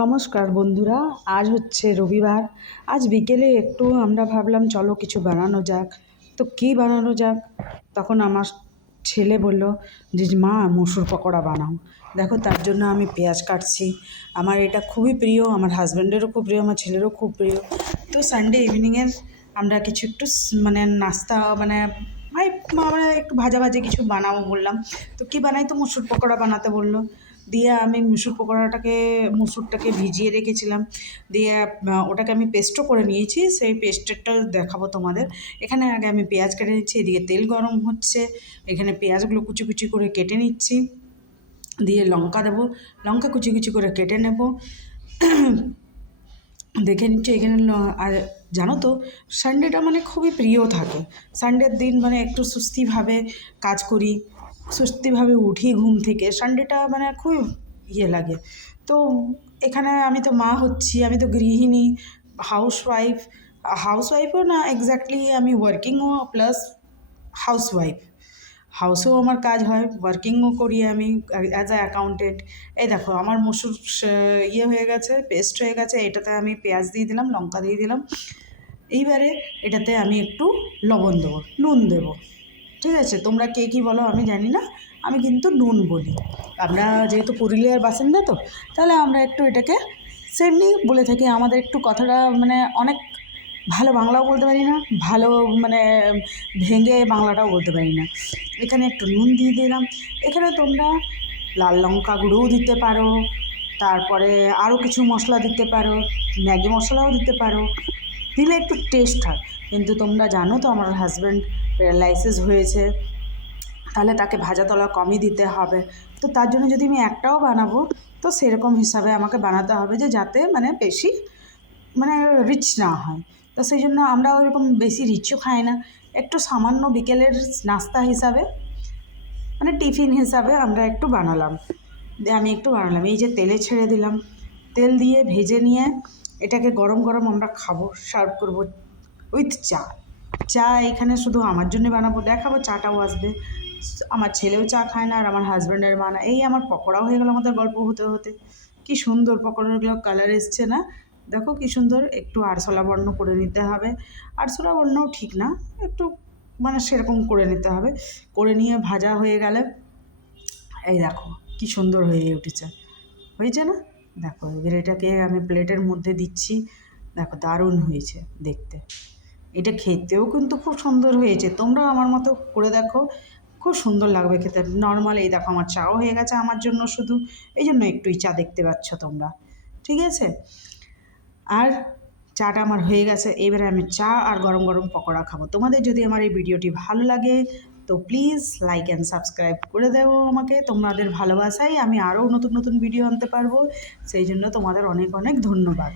নমস্কার বন্ধুরা, আজ হচ্ছে রবিবার। আজ বিকেলে একটু আমরা ভাবলাম চলো কিছু বানানো যাক। তো কী বানানো যাক? তখন আমার ছেলে বলল যে মা মসুর পকোড়া বানাও। দেখো, তার জন্য আমি পেঁয়াজ কাটছি। আমার এটা খুবই প্রিয়, আমার হাজব্যান্ডেরও খুব প্রিয়, আমার ছেলেরও খুব প্রিয়। তো সানডে ইভিনিংয়ের আমরা কিছু একটু মানে নাস্তা মানে মানে একটু ভাজাভাজি কিছু বানাবো বললাম। তো কী বানাই? তো মসুর পকোড়া বানাতে বললো। দিয়ে আমি মসুরটাকে ভিজিয়ে রেখেছিলাম। দিয়ে ওটাকে আমি পেস্টও করে নিয়েছি। সেই পেস্টেরটা দেখাবো তোমাদের। এখানে আগে আমি পেঁয়াজ কেটে নিচ্ছি, এদিকে তেল গরম হচ্ছে। এখানে পেঁয়াজগুলো কুচি কুচি করে কেটে নিচ্ছি। দিয়ে লঙ্কা দেবো, লঙ্কা কুচি কুচি করে কেটে নেব। দেখে নিচ্ছি এখানে আর জানো তো, সানডেটা মানে খুবই প্রিয় থাকে। সানডের দিন মানে একটু সুস্থিভাবে কাজ করি, সুস্থিভাবে উঠি ঘুম থেকে। সানডেটা মানে খুবই লাগে। তো এখানে আমি তো মা হচ্ছি, আমি তো গৃহিণী, হাউসওয়াইফও না এক্স্যাক্টলি, আমি ওয়ার্কিংও প্লাস হাউসওয়াইফ। হাউসেও আমার কাজ হয়, ওয়ার্কিংও করি আমি অ্যাজ আ অ্যাকাউন্টেন্ট। এই দেখো আমার মসুর হয়ে গেছে, পেস্ট হয়ে গেছে। এটাতে আমি পেঁয়াজ দিয়ে দিলাম, লঙ্কা দিয়ে দিলাম। এইবারে এটাতে আমি একটু লবণ দেবো, নুন দেবো। ঠিক আছে, তোমরা কে কী বলো আমি জানি না, আমি কিন্তু নুন বলি। আমরা যেহেতু পুরুলিয়ার বাসিন্দা, তো তাহলে আমরা একটু এটাকে সেমনি বলে থাকি। আমাদের একটু কথাটা মানে অনেক ভালো বাংলাও বলতে পারি না, ভালো মানে ভেঙে বাংলাটাও বলতে পারি না। এখানে একটু নুন দিয়ে দিলাম। এখানে তোমরা লাল লঙ্কা গুঁড়োও দিতে পারো, তারপরে আরও কিছু মশলা দিতে পারো, ম্যাগি মশলাও দিতে পারো, দিলে একটু টেস্ট হয়। কিন্তু তোমরা জানো তো আমার হাজব্যান্ড প্যারালাইসিস হয়েছে, তাহলে তাকে ভাজা তলা কমই দিতে হবে। তো তার জন্য যদি আমি একটাও বানাবো, তো সেরকম হিসাবে আমাকে বানাতে হবে যে যাতে মানে বেশি মানে রিচ না হয়। তো সেই জন্য আমরা ওইরকম বেশি রিচও খাই না, একটু সামান্য বিকেলের নাস্তা হিসাবে মানে টিফিন হিসাবে আমরা একটু বানালাম। আমি একটু বানালাম, এই যে তেলে ছেড়ে দিলাম। তেল দিয়ে ভেজে নিয়ে এটাকে গরম গরম আমরা খাবো, সার্ভ করবো উইথ চা। চা এখানে শুধু আমার জন্য বানাবো, দেখাবো চাটাও আসবে। আমার ছেলেও চা খায় না, আর আমার হাজব্যান্ডের বানা। এই আমার পকোড়াও হয়ে গেলো আমাদের গল্প হতে হতে। কি সুন্দর পকোড়াগুলো কালার এসছে না? দেখো কি সুন্দর। একটু আরশোলা বর্ণ করে নিতে হবে, আরশোলা বর্ণও ঠিক না, একটু মানে সেরকম করে নিতে হবে। করে নিয়ে ভাজা হয়ে গেলে এই দেখো কি সুন্দর হয়ে উঠেছে, হয়েছে না? দেখো এবার এটাকে আমি প্লেটের মধ্যে দিচ্ছি। দেখো দারুণ হয়েছে দেখতে। এটা খেতেও কিন্তু খুব সুন্দর হয়েছে, তোমরাও আমার মতো করে দেখো, খুব সুন্দর লাগবে খেতে। নর্মাল এই দেখো আমার চাও হয়ে গেছে আমার জন্য শুধু, এই জন্য একটুই চা দেখতে পাচ্ছ তোমরা। ঠিক আছে, আর চাটা আমার হয়ে গেছে। এবারে আমি চা আর গরম গরম পকোড়া খাবো। তোমাদের যদি আমার এই ভিডিওটি ভালো লাগে তো প্লিজ লাইক অ্যান্ড সাবস্ক্রাইব করে দেবো আমাকে। তোমাদের ভালোবাসাই আমি আরও নতুন নতুন ভিডিও আনতে পারবো, সেই জন্য তোমাদের অনেক অনেক ধন্যবাদ।